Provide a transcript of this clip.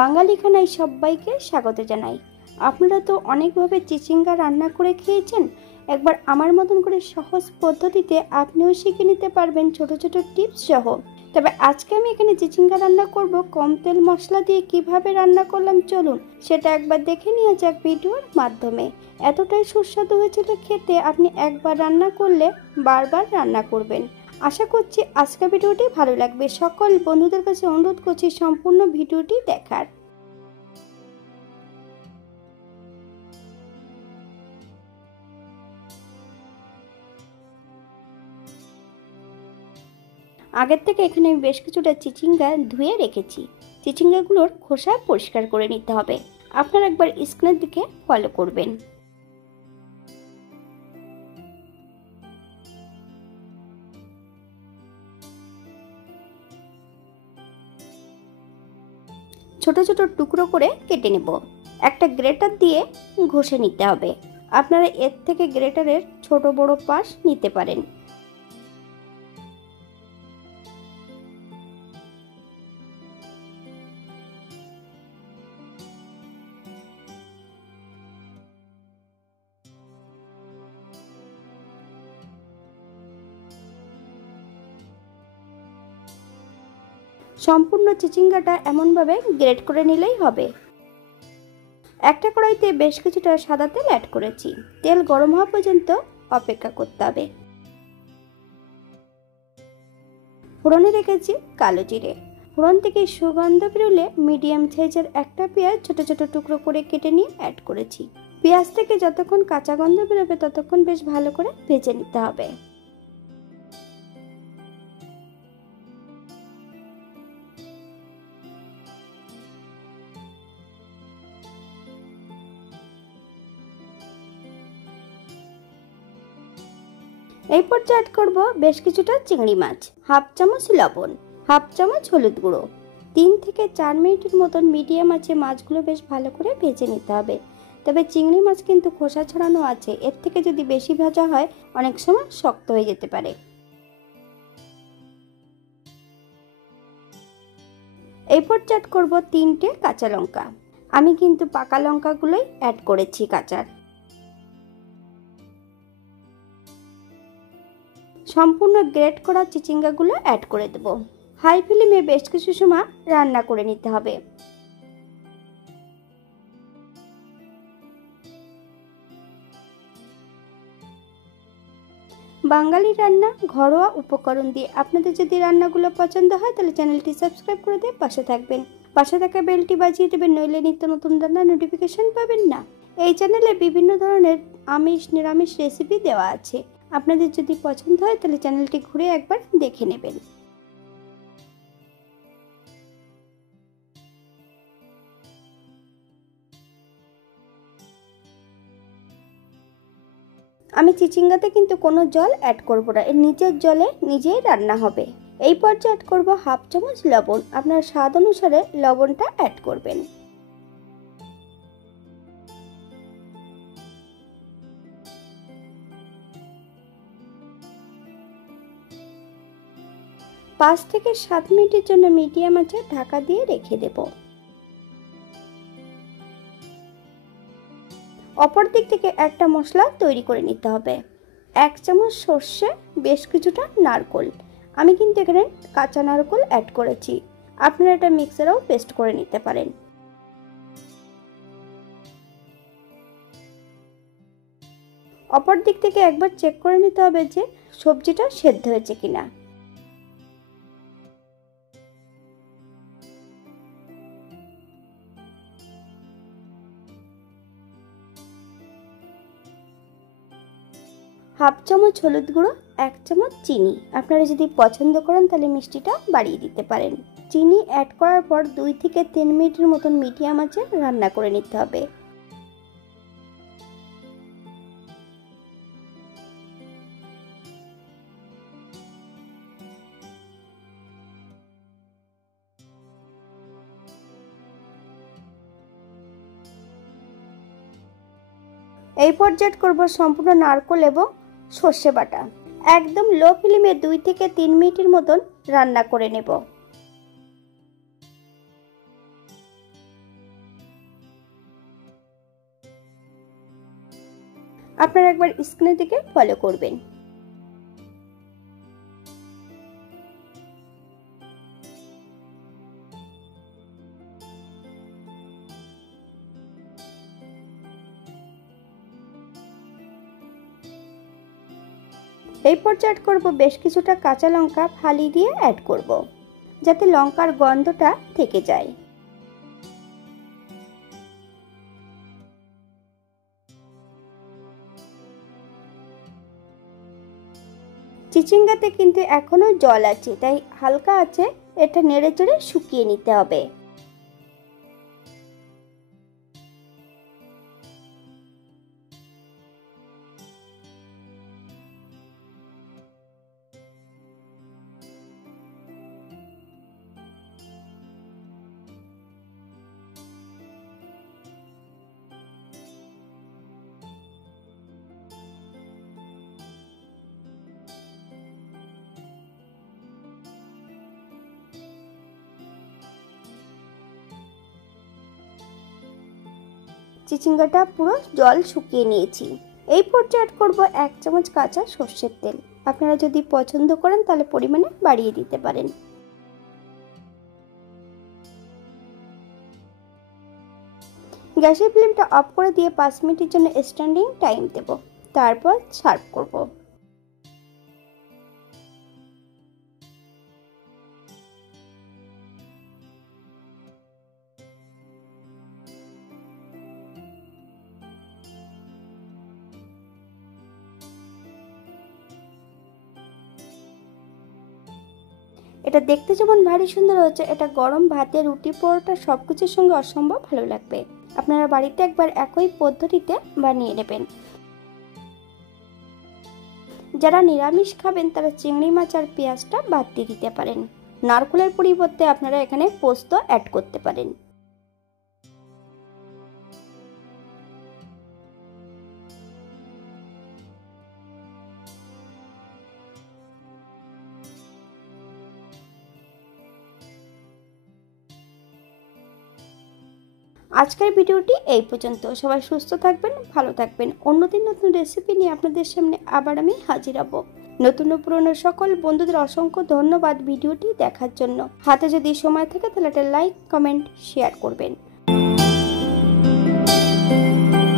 বাঙালি খানায় সবাইকে স্বাগত জানাই। আপনারা তো অনেকভাবে চিচিঙ্গা রান্না করে খেয়েছেন। একবার আমার মতন করে সহজ পদ্ধতিতে আপনিও শিখে নিতে পারবেন ছোট ছোট টিপস সহ। তবে আজকে আমি এখানে চিচিঙ্গা রান্না করব কম তেল মশলা দিয়ে। কিভাবে রান্না করলাম চলুন সেটা একবার দেখে নেওয়া যাক ভিডিওর মাধ্যমে। এতটাই সুস্বাদু হয়েছিল খেতে, আপনি একবার রান্না করলে বারবার রান্না করবেন। আশা করছি আজকের ভিডিওটি ভালো লাগবে। সকল বন্ধুদের কাছে অনুরোধ করছি সম্পূর্ণ ভিডিওটি দেখার। আগের থেকে এখানে আমি বেশ কিছুটা চিচিঙ্গা ধুয়ে রেখেছি। চিচিঙ্গাগুলোর খোসা পরিষ্কার করে নিতে হবে। আপনারা একবার স্ক্রিনের দিকে ফলো করবেন। ছোট ছোট টুকরো করে কেটে নেব। একটা গ্রেটার দিয়ে ঘষে নিতে হবে। আপনারা এর থেকে গ্রেটারের ছোট বড় পাশ নিতে পারেন। সম্পূর্ণ চিচিঙ্গাটা এমনভাবে গ্রেট করে নিলেই হবে। একটা কড়াইতে বেশ কিছুটা সাদা তেল অ্যাড করেছি। তেল গরম হওয়া পর্যন্ত অপেক্ষা করতে হবে। ফোড়নে রেখেছি কালো জিরে। ফোড়ন থেকে সুগন্ধ বেরোলে মিডিয়াম সাইজের একটা পেঁয়াজ ছোট ছোট টুকরো করে কেটে নিয়ে অ্যাড করেছি। পেঁয়াজ থেকে যতক্ষণ কাঁচা গন্ধ বেরোবে ততক্ষণ বেশ ভালো করে ভেজে নিতে হবে। এই পর্যায়ে অ্যাড করব বেশ কিছুটা চিংড়ি মাছ, হাফ চামচ লবণ, হাফ চামচ হলুদ গুঁড়ো। 3 থেকে 4 মিনিটের মতন মিডিয়াম আঁচে মাছগুলো বেশ ভালো করে ভেজে নিতে হবে। তবে চিংড়ি মাছ কিন্তু খোসা ছাড়ানো আছে, এর থেকে যদি বেশি ভাজা হয় অনেক সময় শক্ত হয়ে যেতে পারে। এই পর্যায়ে অ্যাড করব 3টে কাঁচা লঙ্কা। আমি কিন্তু পাকা লঙ্কাগুলোই অ্যাড করেছি কাঁচার। সম্পূর্ণ গ্রেট করা চিচিঙ্গাগুলো অ্যাড করে দেব। হাই ফ্লেমে বেশ কিছু সময় রান্না করে নিতে হবে। বাঙালি রান্না ঘরোয়া উপকরণ দিয়ে। আপনাদের যদি রান্নাগুলো পছন্দ হয় তাহলে চ্যানেলটি সাবস্ক্রাইব করে দিয়ে পাশে থাকবেন। পাশে থাকা বেলটি বাজিয়ে দেবেন, নইলে নিত্য নতুন রান্নার নোটিফিকেশন পাবেন না। এই চ্যানেলে বিভিন্ন ধরনের আমিষ নিরামিষ রেসিপি দেওয়া আছে। আপনাদের যদি পছন্দ হয় তাহলে চ্যানেলটি ঘুরে একবার দেখে নেবেন। আমি চিচিঙ্গাতে কিন্তু কোনো জল অ্যাড করব না, এর নিচের জলে নিজেই রান্না হবে। এই পর্যায়ে অ্যাড করব হাফ চামচ লবণ। আপনার স্বাদ অনুসারে লবণটা অ্যাড করবেন। পাঁচ থেকে 7 মিনিটের জন্য মিডিয়াম আঁচে ঢাকা দিয়ে রেখে দেব। অপর দিক থেকে একটা মশলা তৈরি করে নিতে হবে। 1 চামচ সর্ষে, বেশ কিছুটা নারকেল। আমি কিন্তু এখানে কাঁচা নারকেল অ্যাড করেছি। আপনারা এটা মিক্সারেও পেস্ট করে নিতে পারেন। অপর দিক থেকে একবার চেক করে নিতে হবে যে সবজিটা সেদ্ধ হয়েছে কিনা। হাফ চামচ হলুদ গুঁড়ো, 1 চামচ চিনি। আপনারা যদি পছন্দ করেন তাহলে মিষ্টিটা বাড়িয়ে দিতে পারেন। চিনি অ্যাড করার পর 2 থেকে 3 মিনিটের মতন মিডিয়াম আঁচে রান্না করে নিতে হবে। এই পর্যায়ে করব সম্পূর্ণ নারকেল এবং সর্ষে বাটা। একদম লো ফ্লেমে 2 থেকে 3 মিনিটের মতন রান্না করে নেব। আপনারা একবার স্ক্রিনের দিকে ফলো করবেন। এই পর্যায়ে অ্যাড করব বেশ কিছুটা কাঁচা লঙ্কা ফালি দিয়ে অ্যাড করব, যাতে লঙ্কার গন্ধটা থেকে যায়। চিচিঙ্গাতে কিন্তু এখনো জল আছে, তাই হালকা আছে এটা নেড়ে চেড়ে শুকিয়ে নিতে হবে। চিচিঙ্গাটা পুরো জল শুকিয়ে নিয়েছি। এই পর্যায়ে অ্যাড করব 1 চামচ কাঁচা সর্ষের তেল। আপনারা যদি পছন্দ করেন তাহলে পরিমাণে বাড়িয়ে দিতে পারেন। গ্যাসের ফ্লেমটা অফ করে দিয়ে 5 মিনিটের জন্য স্ট্যান্ডিং টাইম দেব, তারপর সার্ভ করব। এটা দেখতে যেমন ভারী সুন্দর হচ্ছে, এটা গরম ভাতে, রুটি, পরোটা সবকিছুর সঙ্গে অসম্ভব ভালো লাগবে। আপনারা বাড়িতে একবার একই পদ্ধতিতে বানিয়ে নেবেন। যারা নিরামিষ খাবেন তারা চিংড়ি মাছ আর পেঁয়াজটা বাদ দিয়ে দিতে পারেন। নারকেলের পরিবর্তে আপনারা এখানে পোস্ত অ্যাড করতে পারেন। আজকের ভিডিওটি এই পর্যন্ত। সবাই সুস্থ থাকবেন, ভালো থাকবেন। অন্যদিন নতুন রেসিপি নিয়ে আপনাদের সামনে আবার আমি হাজির হব। নতুন ও পুরনো সকল বন্ধুদের অসংখ্য ধন্যবাদ ভিডিওটি দেখার জন্য। হাতে যদি সময় থাকে তাহলে একটা লাইক, কমেন্ট, শেয়ার করবেন।